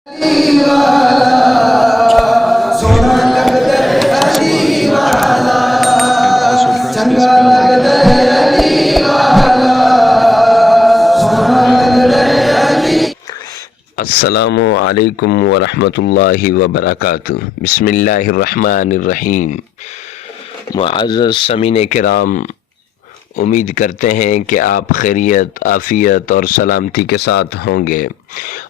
السلام علیکم ورحمۃ اللہ وبرکاتہ۔ بسم اللہ الرحمن الرحیم۔ معزز سامعین کرام، امید کرتے ہیں کہ آپ خیریت، عافیت اور سلامتی کے ساتھ ہوں گے۔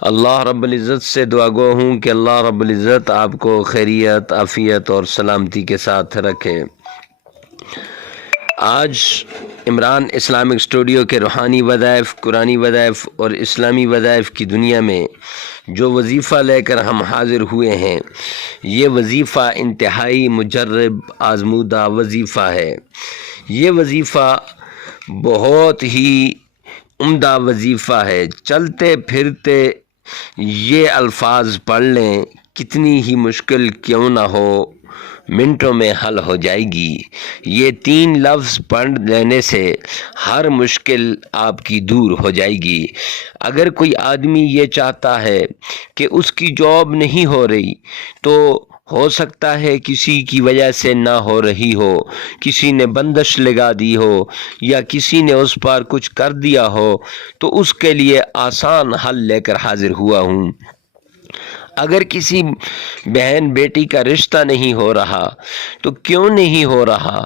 اللہ رب العزت سے دعا گو ہوں کہ اللہ رب العزت آپ کو خیریت، عافیت اور سلامتی کے ساتھ رکھے۔ آج عمران اسلامک اسٹوڈیو کے روحانی وظائف، قرآنی وظائف اور اسلامی وظائف کی دنیا میں جو وظیفہ لے کر ہم حاضر ہوئے ہیں، یہ وظیفہ انتہائی مجرب آزمودہ وظیفہ ہے۔ یہ وظیفہ بہت ہی عمدہ وظیفہ ہے۔ چلتے پھرتے یہ الفاظ پڑھ لیں، کتنی ہی مشکل کیوں نہ ہو، منٹوں میں حل ہو جائے گی۔ یہ 3 لفظ پڑھ لینے سے ہر مشکل آپ کی دور ہو جائے گی۔ اگر کوئی آدمی یہ چاہتا ہے کہ اس کی جاب نہیں ہو رہی، تو ہو سکتا ہے کسی کی وجہ سے نہ ہو رہی ہو، کسی نے بندش لگا دی ہو یا کسی نے اس پر کچھ کر دیا ہو، تو اس کے لیے آسان حل لے کر حاضر ہوا ہوں۔ اگر کسی بہن بیٹی کا رشتہ نہیں ہو رہا تو کیوں نہیں ہو رہا،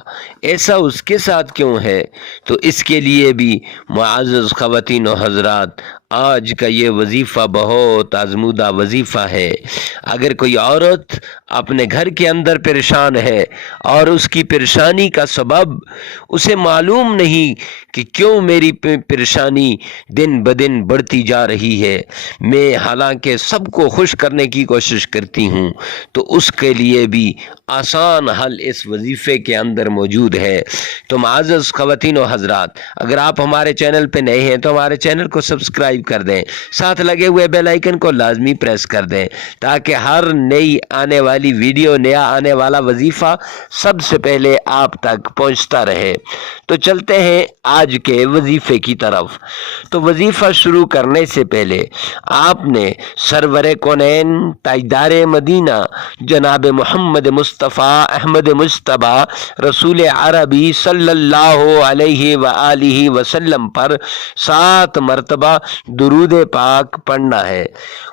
ایسا اس کے ساتھ کیوں ہے، تو اس کے لیے بھی معزز خواتین و حضرات، آج کا یہ وظیفہ بہت آزمودہ وظیفہ ہے۔ اگر کوئی عورت اپنے گھر کے اندر پریشان ہے اور اس کی پریشانی کا سبب اسے معلوم نہیں کہ کیوں میری پریشانی دن بدن بڑھتی جا رہی ہے، میں حالانکہ سب کو خوش کرنے کی کوشش کرتی ہوں، تو اس کے لیے بھی آسان حل اس وظیفے کے اندر موجود ہے۔ تو معزز خواتین و حضرات، اگر آپ ہمارے چینل پہ نئے ہیں تو ہمارے چینل کو سبسکرائب کر دیں، ساتھ لگے ہوئے بیل آئیکن کو لازمی پریس کر دیں، تاکہ ہر نئی آنے والی ویڈیو، نیا آنے والا وظیفہ سب سے پہلے آپ تک پہنچتا رہے۔ تو چلتے ہیں آج کے وظیفے کی طرف۔ تو وظیفہ شروع کرنے سے پہلے آپ نے سرور کونین، تاجدار مدینہ جناب محمد مصطفیٰ احمد مجتبیٰ رسول عربی صلی اللہ علیہ وآلہ وسلم پر 7 مرتبہ درود پاک پڑھنا ہے۔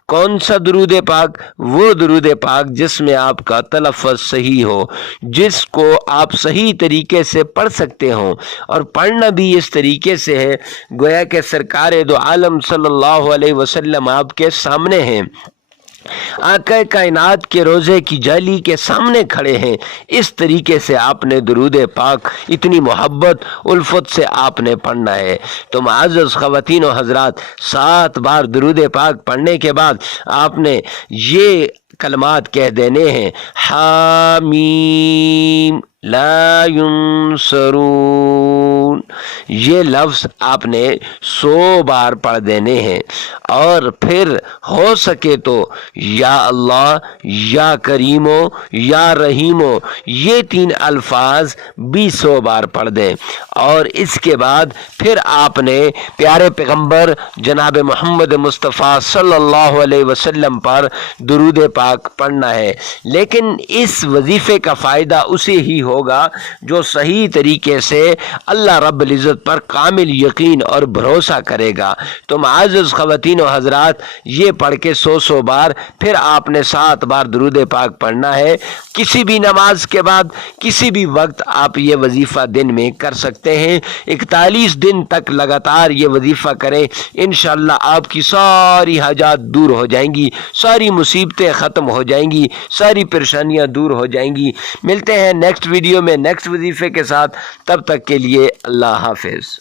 کون سا درود پاک؟ وہ درود پاک جس میں آپ کا تلفظ صحیح ہو، جس کو آپ صحیح طریقے سے پڑھ سکتے ہوں، اور پڑھنا بھی اس طریقے سے ہے گویا کہ سرکار دو عالم صلی اللہ علیہ وسلم آپ کے سامنے ہیں، آقا کائنات کے روضے کی جالی کے سامنے کھڑے ہیں۔ اس طریقے سے آپ نے درود پاک اتنی محبت الفت سے آپ نے پڑھنا ہے۔ تو معزز خواتین و حضرات، 7 بار درود پاک پڑھنے کے بعد آپ نے یہ کلمات کہہ دینے ہیں: حامیم لا ینصرون۔ یہ لفظ آپ نے 100 بار پڑھ دینے ہیں، اور پھر ہو سکے تو یا اللہ، یا کریمو، یا رحیمو، یہ 3 الفاظ بھی 100 بار پڑھ دیں۔ اور اس کے بعد پھر آپ نے پیارے پیغمبر جناب محمد مصطفیٰ صلی اللہ علیہ وسلم پر درود پاک پڑھنا ہے۔ لیکن اس وظیفے کا فائدہ اسے ہی ہوگا جو صحیح طریقے سے اللہ رب العزت پر کامل یقین اور بھروسہ کرے گا۔ تو معزز خواتین و حضرات، یہ پڑھ کے 100 بار پھر آپ نے 7 بار درود پاک پڑھنا ہے۔ کسی بھی نماز کے بعد کسی بھی وقت آپ یہ وظیفہ دن میں کر سکتے ہیں۔ 41 دن تک لگاتار یہ وظیفہ کریں، انشاءاللہ آپ کی ساری حاجات دور ہو جائیں گی، ساری مصیبتیں ختم ہو جائیں گی، ساری پریشانیاں دور ہو جائیں گی۔ ملتے ہیں نیکسٹ ویڈیو میں نیکسٹ وظیفے کے ساتھ، تب تک کے لیے اللہ حافظ۔